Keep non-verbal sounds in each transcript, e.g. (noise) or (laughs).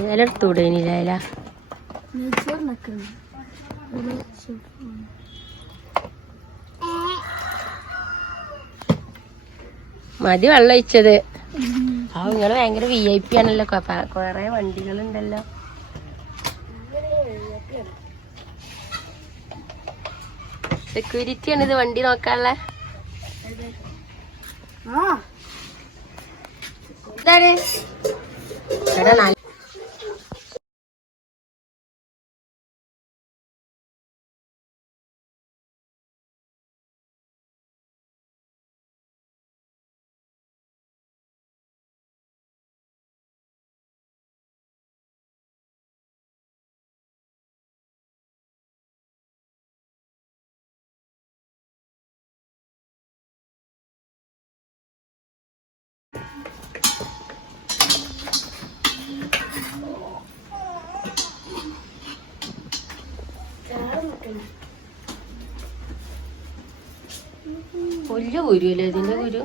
ഇല എടുത്തൂടെ ഇനി ഇല മതി വെള്ളം ഒഴിച്ചത്. ആ നിങ്ങൾ ഭയങ്കര വി ഐ പി ആണല്ലോ. കൊറേ വണ്ടികളുണ്ടല്ലോ. സെക്യൂരിറ്റി ആണ് ഇത് വണ്ടി നോക്കാനുള്ള. എടാ, കുരുല്ലേ ഇതിന്റെ കുരു.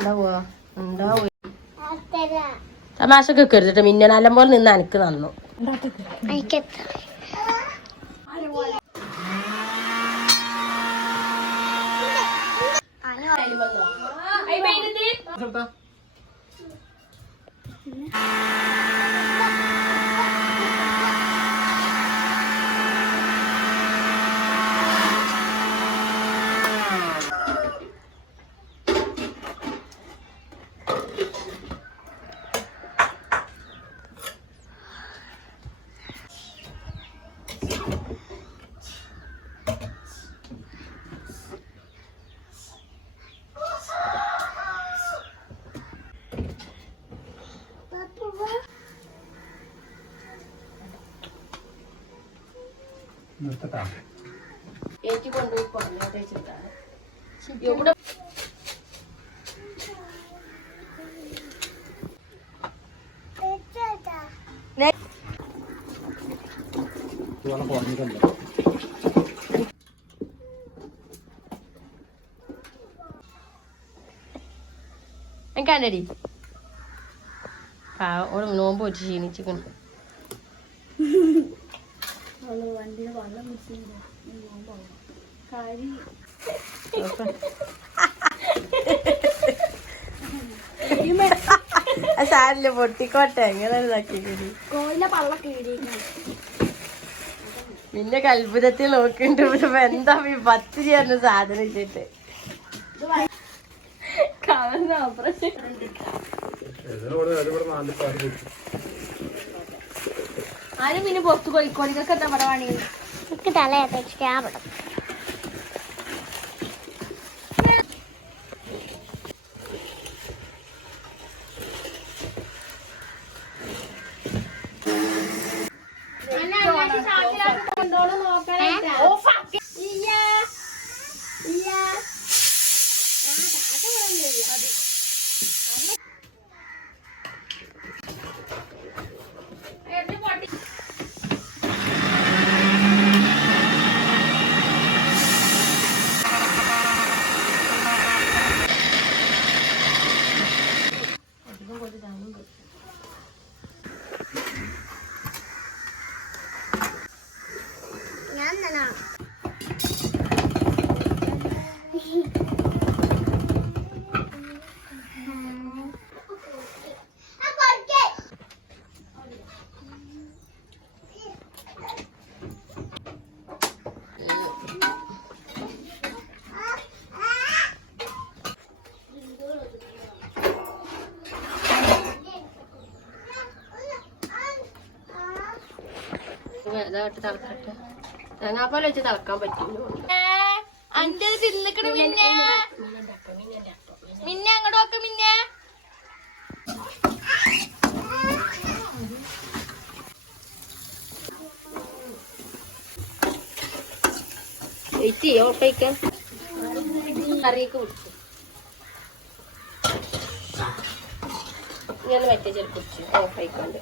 തമാശ ഉണ്ടാവോ തമാശക്ക് വെക്കരുത് മിന്നെ നല്ല പോലെ നിന്ന് എനിക്ക് നന്നു. എനിക്ക് കൊണ്ടുപോയി വെച്ചിട്ടാണ് എവിടെ എനിക്കണ്ടടി. ആ ഓൾ നോമ്പ് വെച്ച് ക്ഷീണിച്ചിക്കണം സാരില്ല പൊട്ടിക്കോട്ടെ എങ്ങനെ ഇതാക്കിക്കടി പിന്നെ കൽപുരത്തിൽ നോക്കിണ്ട് ഇവിടെ എന്താ ഈ പത്ത് ചേർന്ന സാധനം ഇട്ടിട്ട്? കാണുന്ന ഓപ്പറേഷൻ ആരും പിന്നെ പുറത്ത് പോയിക്കോളിക്കൊക്കെ എന്താ പറയുകയാണെങ്കിൽ എനിക്ക് തലയാ അവിടെ ഞാൻ തന്നെ ഇതായിട്ട് തിളക്കട്ടെ. തേങ്ങാപ്പാൽ വെച്ച് തിളക്കാൻ പറ്റും അന്റെ തിന്നിക്കണ മിന്നെ മിന്നെ? അങ്ങോട്ടൊക്കെ മിന്നെ വെയിറ്റ് ചെയ്യാം ഓട്ടോയ്ക്കാൻ കറിയൊക്കെ കൊടുത്തു ഞാൻ മറ്റേ ചെറുപ്പം കുടിച്ചു ഓഫായിക്കൊണ്ട്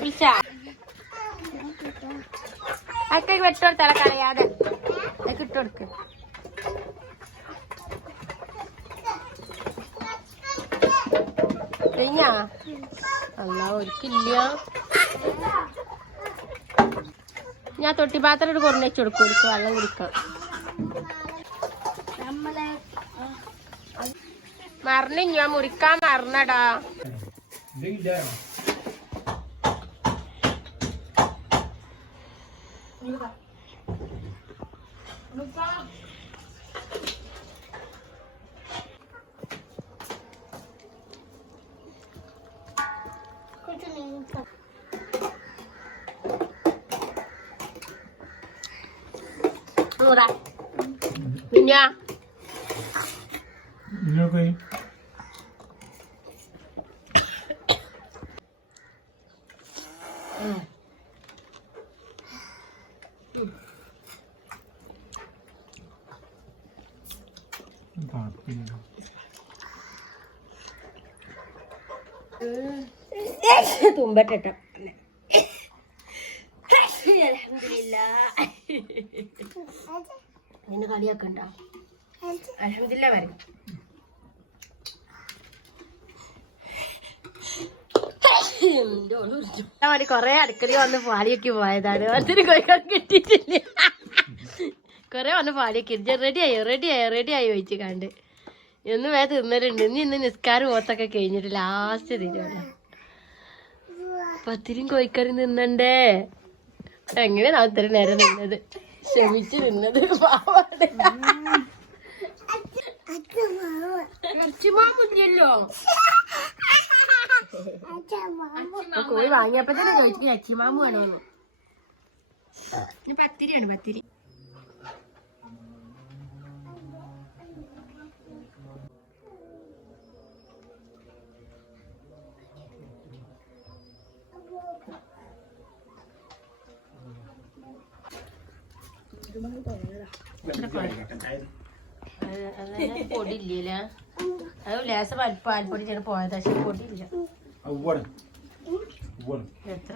വിളിച്ചാ. അക്ക വെട്ടോടുത്തല കളയാതെ അതൊക്കെ ഇട്ടുകൊടുക്ക് കഴിഞ്ഞാ? അല്ല ഒരിക്കില്ല. ഞാൻ തൊട്ടിപ്പാത്രം ഒരു കുറഞ്ഞു വെച്ചു കൊടുക്കും. വെള്ളം കുടിക്കാം. നമ്മളെ മറന്നു ഞാൻ മുറിക്കാൻ മറന്നടാ നിങ്ങൾക്ക് പിന്നെ. തുമ്പട്ടോ നിന്നെ കളിയൊക്കെ ഉണ്ടോ അലഹമില്ല വരും കൊറേ അടുക്കളി വന്ന് പാലിയൊക്കെ പോയതാണ്. ഒരു കോഴിക്കോട് കിട്ടിയിട്ടില്ല? കൊറേ വന്ന് പാലിയൊക്കെ റെഡി ആയോ? റെഡി ആയോ? റെഡി ആയോ ചോദിച്ചു കണ്ട്. എന്ന് വേ തിന്നലുണ്ട്. ഇനി ഇന്ന് നിസ്കാരം ഓത്തൊക്കെ കഴിഞ്ഞിട്ട് ലാസ്റ്റ് തീരുവാണ് പത്തിരിയും കോഴിക്കറി നിന്നണ്ടേ എങ്ങനെയാണ് അത്ര നേരം നിന്നത്? ക്ഷമിച്ച് നിന്നത് പാവാണ്. ആ (laughs) കോഴി വാങ്ങിയപ്പോ തന്നെ ചോദിച്ചു അച്ചിമാമു വേണമെന്ന് പത്തിരിയാണ് പത്തിരി. പൊടിയില്ല? അത് ലേശം പാൽപ്പൊടി ചെറു പോയതാ പക്ഷെ പൊടിയില്ല. എത്ര